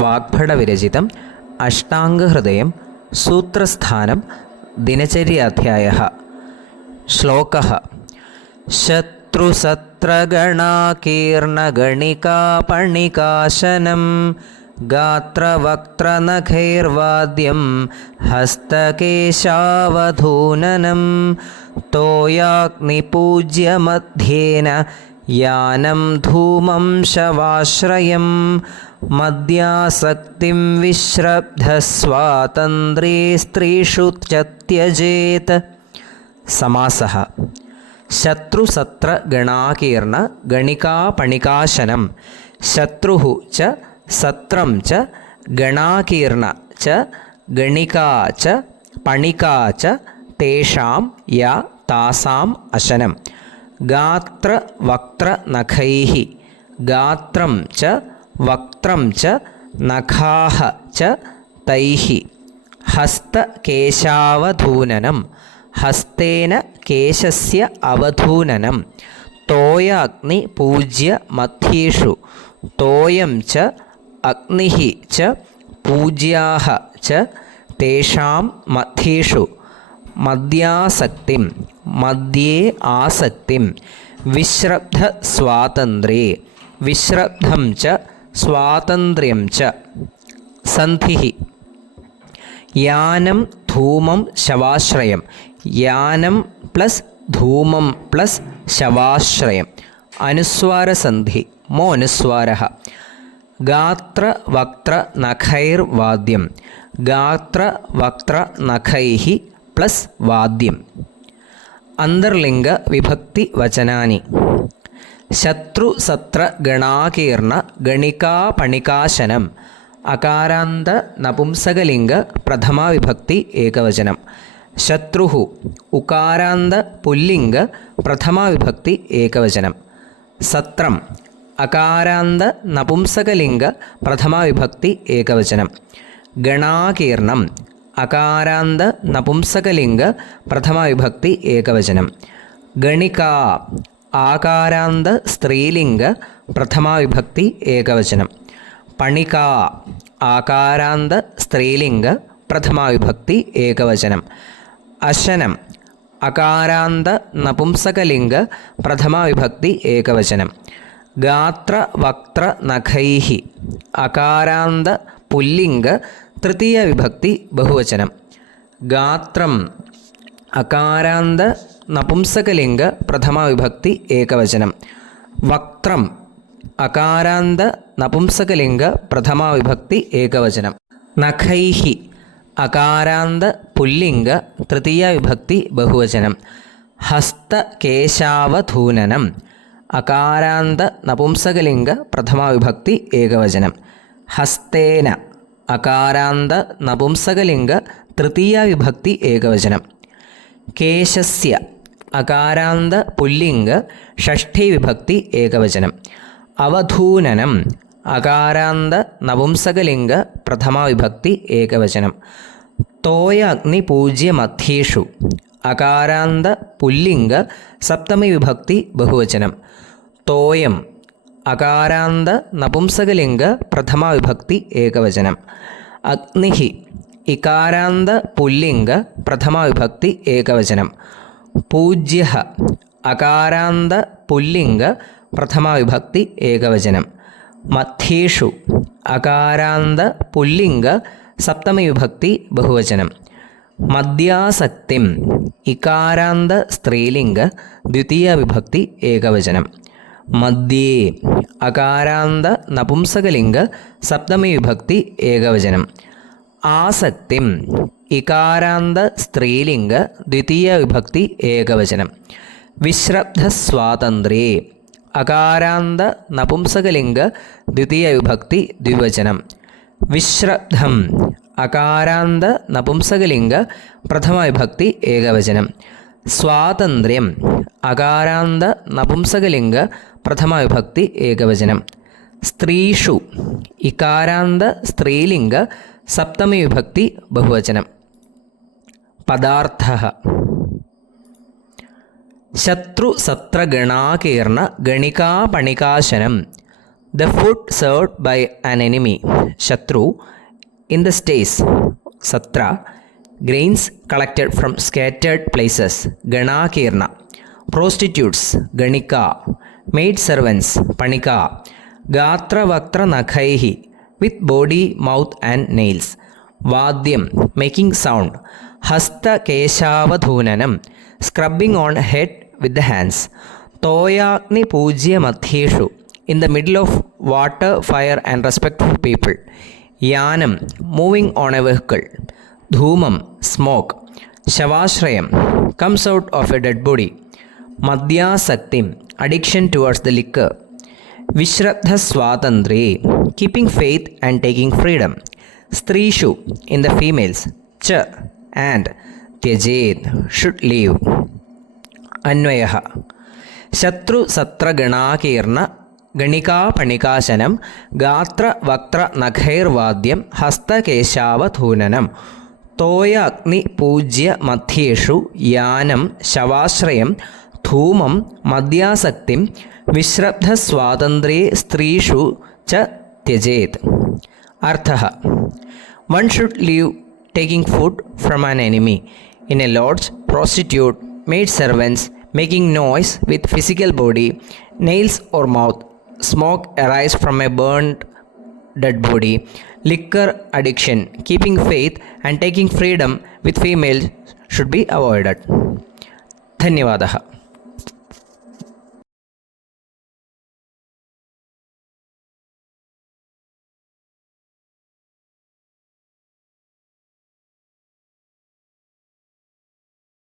വാഗ്ഭടവിരചിതം അഷ്ടാംഗഹൃദയം സൂത്രസ്ഥാനം ദിനചര്യാധ്യായഃ. ശ്ലോകഃ ശത്രുസത്രഗണാകീർണഗണികാപണികാശനം ഗാത്രവക്ത്രനഖൈർവാദ്യം ഹസ്തകേശാവധൂനനം തോയാഗ്നിപൂജ്യമധ്യേന യാനം ധൂമം ശവാശ്രയം മദ്യാസക്തിം വിശ്രബ്ധസ്വാതന്ത്രേ സ്ത്രീഷു ത്യജേത്. സമാസഃ ശത്രുസത്രഗണാകീർണ ഗണികാപണികാശനം. ശത്രുഃ ച സത്രം ച ഗണാകീർണ ച ഗണികാ ച പണികാ ച തേഷാം യ താസാം അശനം. ഗാത്രവക്ത്രനഖൈഃ ഗാത്രം ച വക്ത്രം ച നഖാഃ ച തൈഃ. ഹസ്തകേശാവധൂനനം ഹസ്തേന കേശസ്യ അവധൂനനം. തോയാഗ്നിപൂജ്യമധ്യേഷു തോയം ച അഗ്നിഃ ച പൂജ്യാഃ ച തേഷാം മധ്യേഷു മദ്യാസക്തിം മദ്യേ ആസക്തിം. വിശ്രബ്ധസ്വാതന്ത്രേ വിശ്രബ്ധം ച സ്വാതന്ത്ര്യം ച. സന്ധിഃ യാനം ധൂമം ശവാശ്രയം. യാനം പ്ലസ് ധൂമം പ്ലസ് ശവാശ്രയം. അനുസ്വാരസന്ധി മോ അനുസ്വാരഃ. ഗാത്രവക്ത്രനഖൈർവാദ്യം ഗാത്രവക്ത്രനഖൈഃ പ്ലസ് വാദ്യം. അന്തർലിംഗ വിഭക്തി വചനാനി. ശത്രുസത്രഗണാകീർണ ഗണികാപണികാശനം. അകാരാന്ത നപുംസകലിംഗ പ്രഥമാ വിഭക്തി ഏകവചനം. ശത്രുഃ ഉകാരാന്ത പുല്ലിംഗ പ്രഥമാ വിഭക്തി ഏകവചനം. സത്രം അകാരാന്ത നപുംസകലിംഗ പ്രഥമാ വിഭക്തി ഏകവചനം. ഗണാകീർണം അകാരാന്ത നപുംസകലിംഗ പ്രഥമാ വിഭക്തി ഏകവചനം. ഗണികാ ആകാരാന്ത സ്ത്രീലിംഗ പ്രഥമാ വിഭക്തി ഏകവചനം. പണികാ ആകാരാന്ത സ്ത്രീലിംഗ പ്രഥമാ വിഭക്തി ഏകവചനം. അശനം അകാരാന്ത നപുംസകലിംഗ പ്രഥമാ വിഭക്തി ഏകവചനം. ഗാത്രവക്ത്രനഖൈഃ അകാരാന്ത പുല്ലിംഗ തൃതീയ വിഭക്തി ബഹുവചനം. ഗാത്രം അകാരാന്ത നപുംസകലിംഗ പ്രഥമാ വിഭക്തി ഏകവചനം. വക്ത്രം അകാരാന്ത നപുംസകലിംഗ പ്രഥമാ വിഭക്തി ഏകവചനം. നഖൈഃ അകാരാന്ത പുല്ലിംഗ തൃതീയ വിഭക്തി ബഹുവചനം. ഹസ്തകേശാവധൂനനം അകാരാന്ത നപുംസകലിംഗ പ്രഥമാ വിഭക്തി ഏകവചനം. ഹസ്തേന അകാരാന്ത നപുംസകലിംഗ തൃതീയ വിഭക്തി ഏകവചനം. കേശസ്യ അകാരാന്ത പുല്ലിംഗ ഷഷ്ഠി വിഭക്തി ഏകവചനം. അവധൂനനം അകാരാന്ത നപുംസകലിംഗ പ്രഥമാ വിഭക്തി ഏകവചനം. തോയാഗ്നിപൂജ്യമധ്യേഷു അകാരാന്ത പുല്ലിംഗ സപ്തമി വിഭക്തി ബഹുവചനം. തോയം അകാരാന്ത നപുംസകലിംഗ പ്രഥമാ വിഭക്തി ഏകവചനം. അഗ്നിഃ ഇകാരാന്ത പുല്ലിംഗ പ്രഥമാ വിഭക്തി ഏകവചനം. പൂജ്യഃ അകാരാന്ത പുല്ലിംഗ പ്രഥമാ വിഭക്തി ഏകവചനം. മധ്യേഷു അകാരാന്ത പുല്ലിംഗ സപ്തമി വിഭക്തി ബഹുവചനം. മദ്യാസക്തിം ഇകാരാന്ത സ്ത്രീലിംഗ ദ്വിതീയ വിഭക്തി ഏകവചനം. മദ്യേ അകാരാന്ത നപുംസകലിംഗ സപ്തമി വിഭക്തി ഏകവചനം. ആസക്തിം ഇകാരാന്ത സ്ത്രീലിംഗ ദ്വിതീയ വിഭക്തി ഏകവചനം. വിശ്രബ്ധസ്വാതന്ത്രേ അകാരാന്ത നപുംസകലിംഗ ദ്വിതീയ വിഭക്തി ദ്വിവചനം. വിശ്രബ്ധം അകാരാന്ത നപുംസകലിംഗ പ്രഥമ വിഭക്തി ഏകവചനം. സ്വാതന്ത്ര്യം അകാരാന്ത നപുംസകലിംഗ പ്രഥമ വിഭക്തി ഏകവചനം. സ്ത്രീഷു ഇകാരാന്ത സ്ത്രീലിംഗ സപ്തമി വിഭക്തി ബഹുവചനം. പദാർത്ഥഃ ശത്രുസത്രഗണാകീർണ ഗണികാപണികാശനം The food served by an enemy, Shatru, in the stays, Satra, grains collected from scattered places, Ganakirna, prostitutes, Ganika, maid servants, Panika, Gatra Vaktra Nakhaihi, with body, mouth and nails, Vadyam, making sound, Hasta Keshavadhunanam, scrubbing on head with the hands, Toyagni Pujya Madhyeshu, in the middle of water, fire and respectful people, Yanam, moving on a vehicle, Dhumam, smoke, Shavashrayam, comes out of a dead body, Madhya Saktim, addiction towards the liquor, Vishraddha Swatandri, keeping faith and taking freedom, Strishu, in the females, Cha, and Tyajed, should leave. Anvayaha, Shatru Satra Ganakirna, Ganika Panikashanam, Gatra Vaktra Nakhairvadyam, Hasta Keshavadhunanam, Toya Agni Pujya Madhyeshu, Yanam, Shavashrayam, Dhumam, Madhyasaktim, Vishraddha Swatandre, Strishu Cha Tyajet. Arthaha, one should leave taking food from an enemy, in a lodge, prostitute, maid servants, making noise with physical body, nails or mouth, smoke arise from a burned dead body, liquor addiction, keeping faith and taking freedom with females should be avoided. ധന്യവാദः.